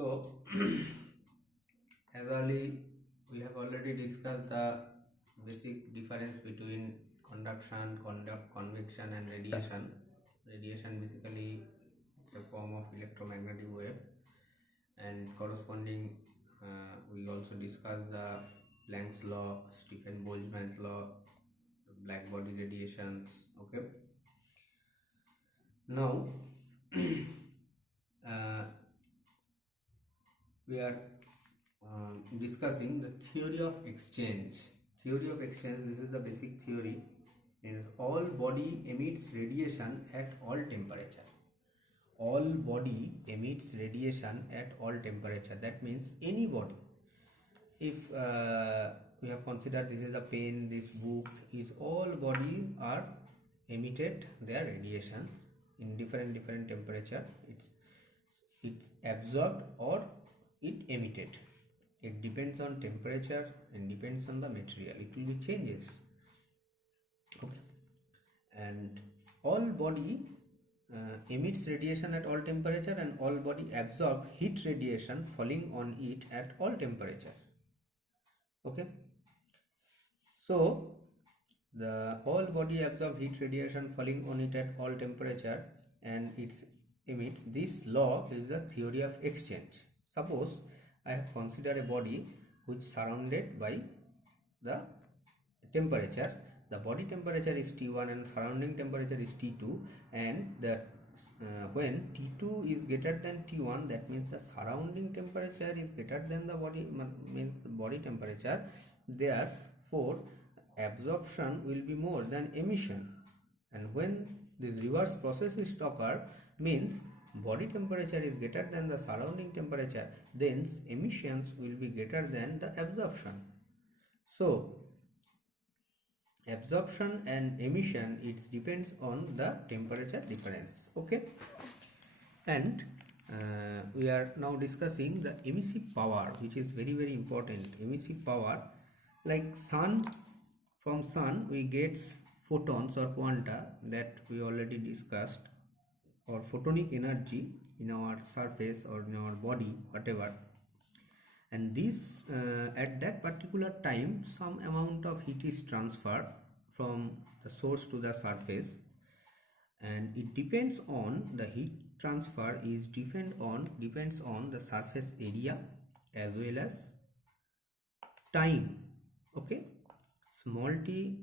So, we have already discussed the basic difference between conduction, convection, and radiation. Radiation basically it's a form of electromagnetic wave, and corresponding, we also discussed the Planck's law, Stephen Boltzmann's law, black body radiations. Okay. Now, uh, we are discussing the theory of exchange. Theory of exchange, this is the basic theory, is all body emits radiation at all temperature. All body emits radiation at all temperature. That means any body. If we have considered this is a pen, this book, is all body are emitted their radiation in different temperature. It's absorbed or it emitted. It depends on temperature and depends on the material. It will be changes. Okay. And all body emits radiation at all temperature, and all body absorb heat radiation falling on it at all temperature. Okay. So the all body absorb heat radiation falling on it at all temperature, and it emits. This law is the theory of exchange. Suppose I have considered a body which is surrounded by the temperature. The body temperature is T1 and surrounding temperature is T2, and the when T2 is greater than T1, that means the surrounding temperature is greater than the body temperature. Therefore, absorption will be more than emission, and when this reverse process is to occur, means body temperature is greater than the surrounding temperature, then emissions will be greater than the absorption. So absorption and emission, it depends on the temperature difference. Okay. And we are now discussing the emissive power, which is very important. Emissive power, like from sun we get photons or quanta that we already discussed, or photonic energy in our surface or in our body, whatever. And this at that particular time some amount of heat is transferred from the source to the surface, and it depends on the heat transfer is depends on the surface area as well as time. Okay. Small t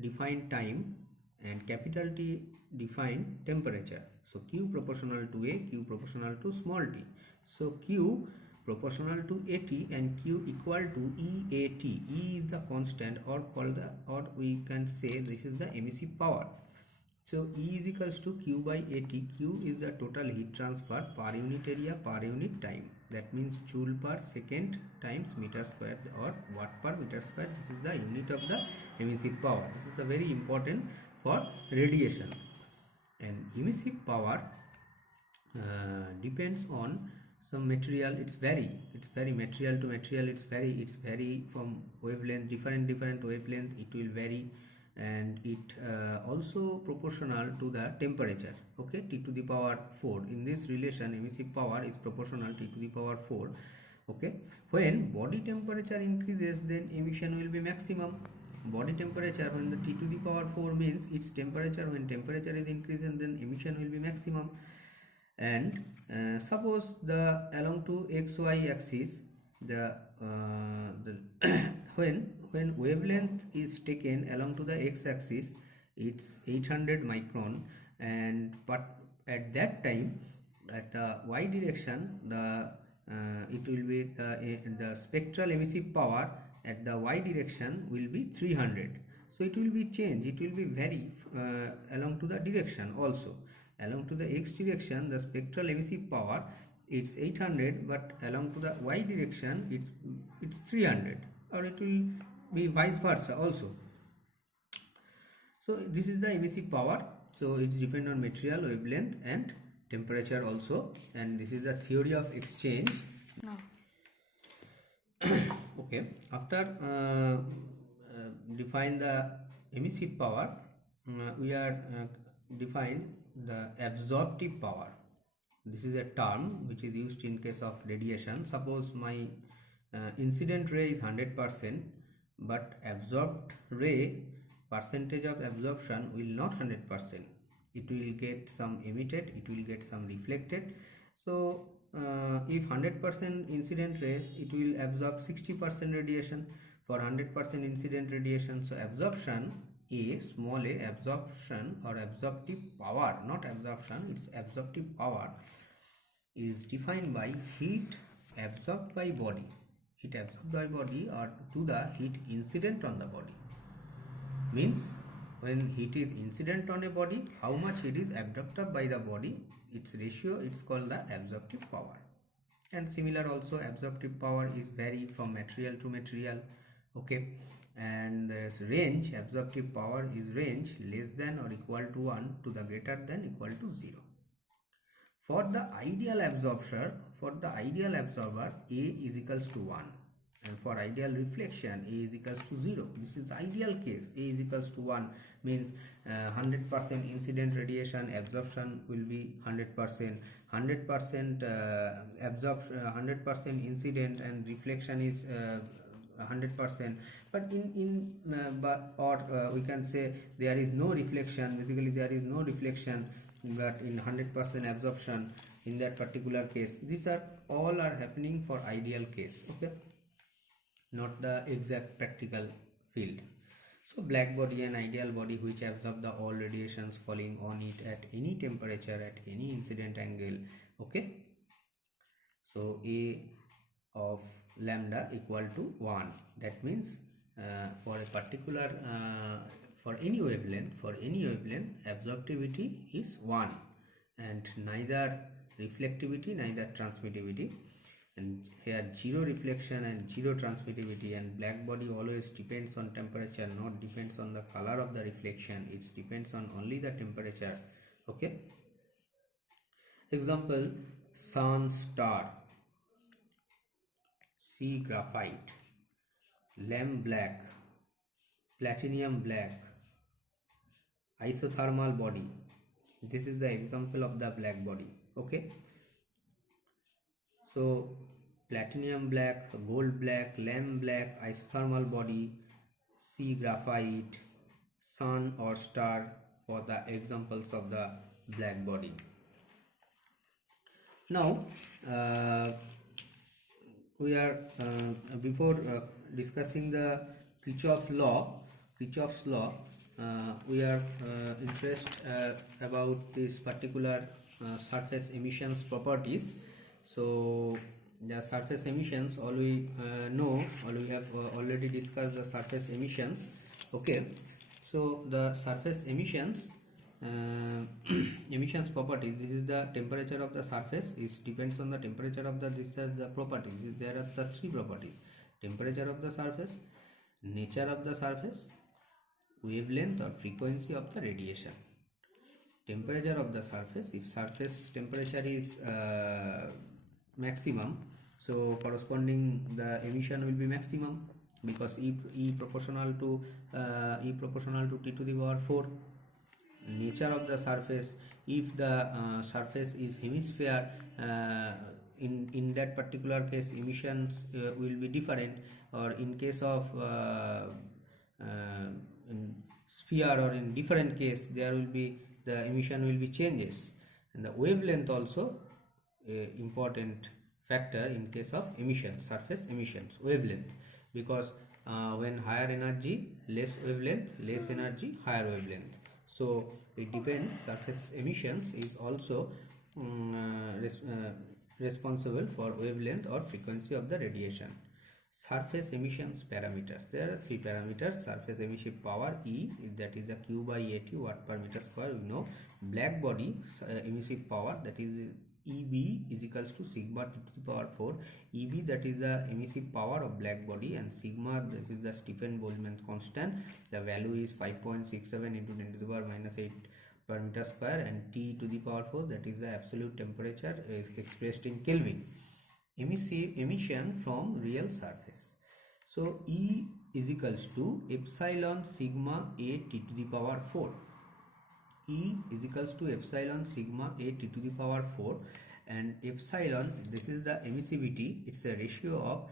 define time and capital T define temperature. So Q proportional to A, Q proportional to small t. So Q proportional to AT and Q equal to EAT. E is the constant, or we can say this is the emissive power. So E is equals to Q by AT. Q is the total heat transfer per unit area per unit time. That means joule per second times meter square or watt per meter square. This is the unit of the emissive power. This is the very important for radiation. And emissive power depends on some material. It's very material to material. It's vary from wavelength, different wavelength. It will vary, and it also proportional to the temperature. Okay, T to the power 4. In this relation, emissive power is proportional T to the power 4. Okay, when body temperature increases, then emission will be maximum. Body temperature, when the T to the power 4 means its temperature, when temperature is increasing, then emission will be maximum. And suppose the along to xy axis, the when wavelength is taken along to the x axis, it's 800 micron, and but at that time at the y direction, the it will be the spectral emissive power at the y direction will be 300. So it will be change, it will be vary along to the direction also. Along to the x direction, the spectral emissive power it's 800, but along to the y direction it's 300, or it will be vice versa also. So this is the emissive power. So it depends on material, wavelength and temperature also, and this is the theory of exchange. No. Okay, after define the emissive power, we are define the absorptive power. this is a term which is used in case of radiation. Suppose my incident ray is 100%, but absorbed ray percentage of absorption will not 100%. It will get some emitted, it will get some reflected. So if 100% incident rays, it will absorb 60% radiation for 100% incident radiation. So absorption, a small a, absorption or absorptive power, not absorption, it's absorptive power, is defined by heat absorbed by body, heat absorbed by body or to the heat incident on the body. Means when heat is incident on a body, how much it is absorbed by the body, its ratio, it's called the absorptive power. And similar also, absorptive power is vary from material to material, okay. And there's range, absorptive power is range less than or equal to 1 to the greater than equal to 0. For the ideal absorber, A is equals to 1, and for ideal reflection, A is equals to 0. This is ideal case. A is equals to 1 means 100% incident radiation absorption will be 100%. 100% absorption, 100% incident and reflection is 100%. But we can say there is no reflection. Basically, there is no reflection, but in 100% absorption in that particular case. These are all are happening for ideal case, okay, not the exact practical field. So black body and ideal body which absorb the all radiations falling on it at any temperature at any incident angle, okay. So A of lambda equal to 1. That means for a particular for any wavelength absorptivity is 1, and neither reflectivity neither transmittivity, and here 0 reflection and 0 transmittivity. And black body always depends on temperature, not depends on the color of the reflection, it depends on only the temperature, okay. Example: sun, star, sea, graphite, lamp black, platinum black, isothermal body. This is the example of the black body, okay. So platinum black, gold black, lamp black, isothermal body, sea, graphite, sun or star for the examples of the black body. Now we are before discussing the Kirchhoff's law, we are interested about this particular surface emissions properties. So the surface emissions, all we know, all we have already discussed the surface emissions, okay. So the surface emissions emissions properties, this is the temperature of the surface, is depends on the temperature of the, this is the properties, there are the 3 properties: temperature of the surface, nature of the surface, wavelength or frequency of the radiation. Temperature of the surface, if surface temperature is maximum, so corresponding the emission will be maximum, because E proportional to T to the power 4. Nature of the surface, if the surface is hemisphere, in that particular case emissions will be different, or in case of in sphere or in different case, there will be the emission will be changes. And the wavelength also important factor in case of emissions, surface emissions, wavelength, because when higher energy less wavelength, less energy higher wavelength. So it depends, surface emissions is also responsible for wavelength or frequency of the radiation. Surface emissions parameters, there are 3 parameters: surface emissive power E, that is the Q by AT, watt per meter square, we know. Black body emissive power, that is EB is equals to sigma to the power 4. EB, that is the emissive power of black body, and sigma, this is the Stephen Boltzmann constant, the value is 5.67 into 10 to the power minus 8 per meter square, and T to the power 4, that is the absolute temperature expressed in Kelvin. Emission from real surface. So E is equals to epsilon sigma A T to the power 4. E is equals to epsilon sigma A T to the power 4, and epsilon, this is the emissivity. It's a ratio of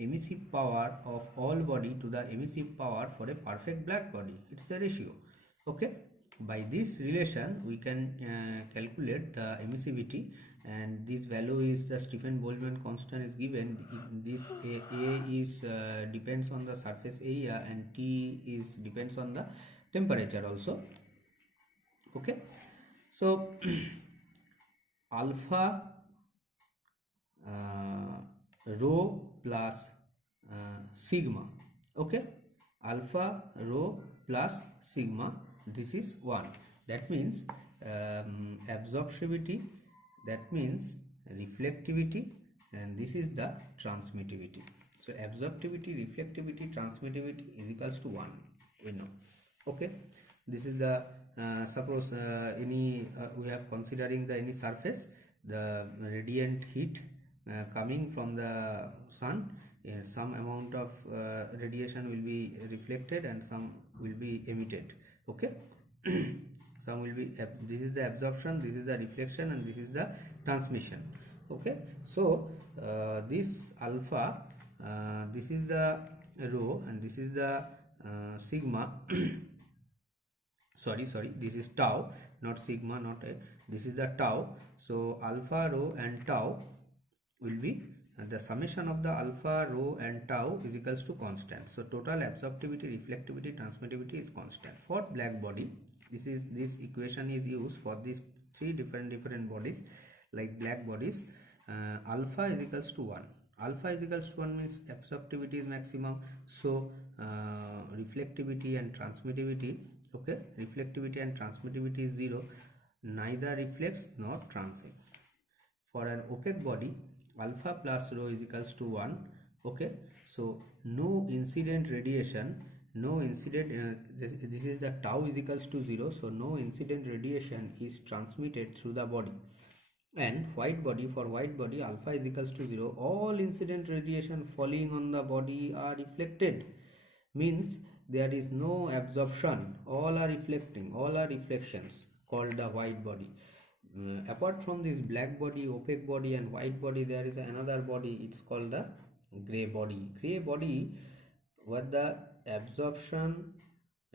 emissive power of all body to the emissive power for a perfect black body. It's a ratio. Okay, by this relation we can calculate the emissivity, and this value is the Stephen Boltzmann constant is given. This A is depends on the surface area, and T is depends on the temperature also. Okay, so alpha rho plus sigma. Okay, alpha rho plus sigma, this is 1. That means absorptivity, that means reflectivity, and this is the transmittivity. So absorptivity, reflectivity, transmittivity is equals to 1, we know. Okay, this is the suppose we have considering the any surface, the radiant heat coming from the sun, some amount of radiation will be reflected and some will be emitted. Okay, some will be, this is the absorption, this is the reflection, and this is the transmission. Okay, so this alpha, this is the rho, and this is the sigma. sorry, this is tau, not sigma, not a, this is the tau. So alpha, rho and tau will be the summation of the alpha, rho and tau is equals to constant. So total absorptivity, reflectivity, transmittivity is constant. For black body, this equation is used for these three different bodies, like black bodies. Alpha is equals to 1. Alpha is equals to 1 means absorptivity is maximum. So reflectivity and transmittivity, okay, reflectivity and transmittivity is 0. Neither reflects nor transits. For an opaque body, alpha plus rho is equals to 1. Okay, so no incident radiation, no incident, this is the tau is equals to 0. So no incident radiation is transmitted through the body. And white body, for white body, alpha is equals to 0. All incident radiation falling on the body are reflected, means there is no absorption, all are reflecting, all are reflections, called the white body. Apart from this black body, opaque body and white body, there is another body, it's called the gray body. Gray body, where the absorption,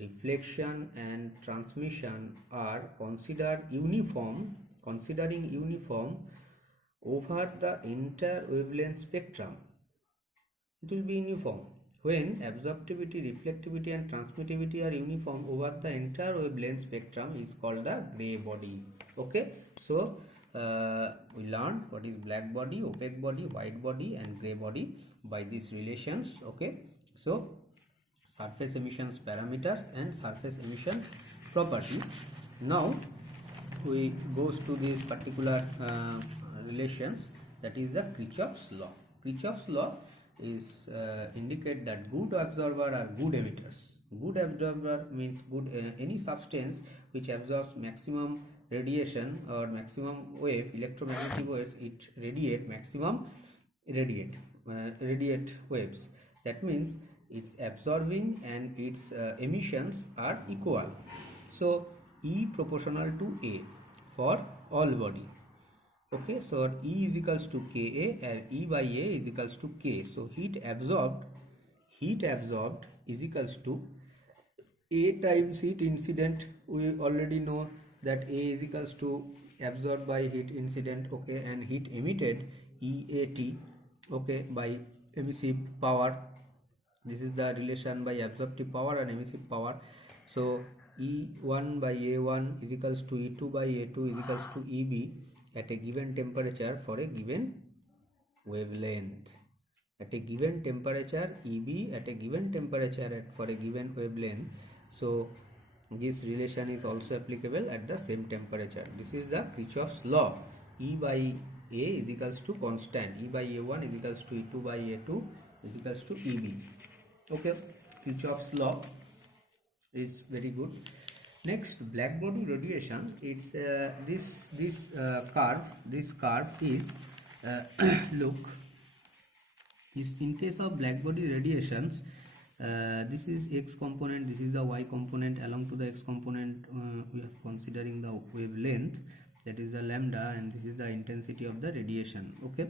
reflection and transmission are considered uniform, considering uniform over the entire wavelength spectrum. It will be uniform when absorptivity, reflectivity and transmittivity are uniform over the entire wavelength spectrum is called the gray body. Okay, so we learned what is black body, opaque body, white body and gray body by these relations. Okay, so surface emissions parameters and surface emissions properties. Now we goes to these particular relations, that is the Kirchhoff's law. Kirchhoff's law is indicate that good observer are good emitters. Good absorber means good any substance which absorbs maximum radiation or maximum wave, electromagnetic waves, it radiate maximum radiate waves. That means its absorbing and its emissions are equal. So E proportional to A for all body. Okay, so E is equals to Ka and E by A is equals to K. So heat absorbed is equals to A times heat incident. We already know that A is equals to absorbed by heat incident, okay, and heat emitted EAT, okay, by emissive power. This is the relation by absorptive power and emissive power. So E1 by A1 is equals to E2 by A2 is equals to EB at a given temperature for a given wavelength. At a given temperature, EB at a given temperature for a given wavelength. So this relation is also applicable at the same temperature. This is the Kirchhoff's law. E by A is equals to constant. E by A1 is equals to E2 by A2 is equals to EB. Okay, Kirchhoff's law is very good. Next, black body radiation. It's this curve. This curve is look. Is in case of black body radiations, this is x component, this is the y component. Along to the x component, we are considering the wavelength, that is the lambda, and this is the intensity of the radiation. Okay,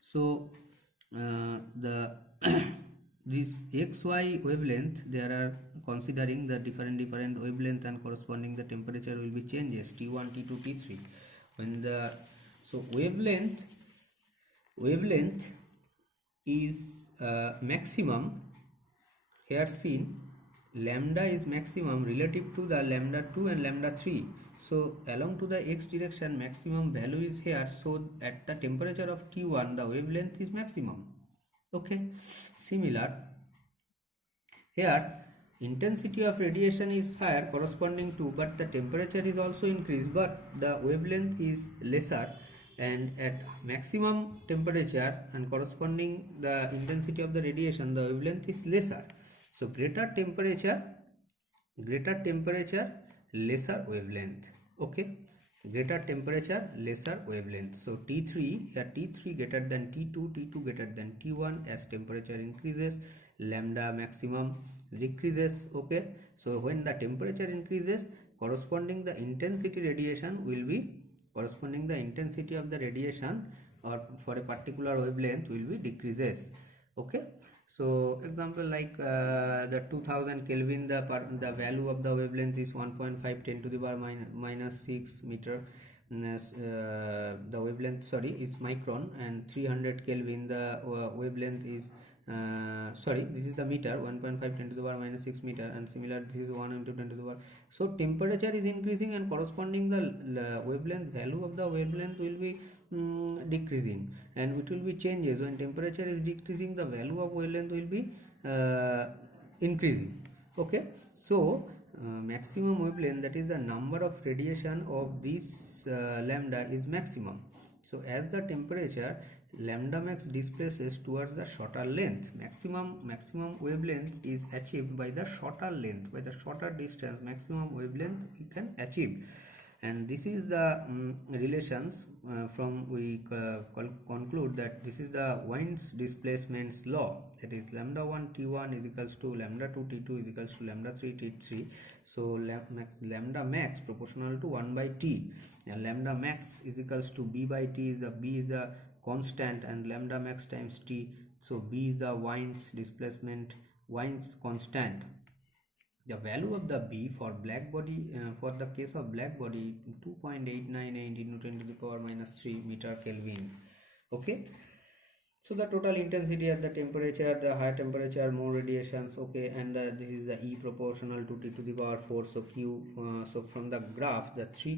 so the this xy wavelength, there are considering the different wavelength, and corresponding the temperature will be changes T1, T2, T3. When the so wavelength is maximum here seen, lambda is maximum relative to the lambda 2 and lambda 3. So along to the x direction maximum value is here, so at the temperature of T1 the wavelength is maximum. Okay, similar here intensity of radiation is higher corresponding to, but the temperature is also increased, but the wavelength is lesser, and at maximum temperature and corresponding the intensity of the radiation, the wavelength is lesser. So greater temperature, lesser wavelength. Okay, greater temperature, lesser wavelength. So T3 here, T3 greater than T2, T2 greater than T1. As temperature increases, lambda maximum decreases. Okay, so when the temperature increases, corresponding the intensity radiation will be corresponding the intensity of the radiation or for a particular wavelength will be decreases. Okay, so example like the 2000 Kelvin, the value of the wavelength is 1.5 10 to the power minus 6 meter. The wavelength is micron, and 300 Kelvin the wavelength is this is the meter, 1.5 10 to the power minus 6 meter, and similar this is 1 into 10 to the power. So temperature is increasing, and corresponding the wavelength value of the wavelength will be decreasing, and it will be changes. When temperature is decreasing, the value of wavelength will be increasing. Okay, so maximum wavelength, that is the number of radiation of this lambda, is maximum. So as the temperature, lambda max displaces towards the shorter length. Maximum wavelength is achieved by the shorter length, by the shorter distance maximum wavelength we can achieve. And this is the relations from we conclude that this is the Wien's displacements law, that is lambda 1 T1 is equals to lambda 2 T2 is equals to lambda 3 T3. So lambda max proportional to 1 by T, and lambda max is equals to B by T, is B is a constant, and lambda max times T. So B is the Wien's displacement, Wien's constant. The value of the B for black body, for the case of black body, 2.898 into 10 to the power minus 3 meter Kelvin. Okay, so the total intensity at the temperature, the higher temperature more radiations. Okay, and this is the E proportional to T to the power 4. So Q, so from the graph the 3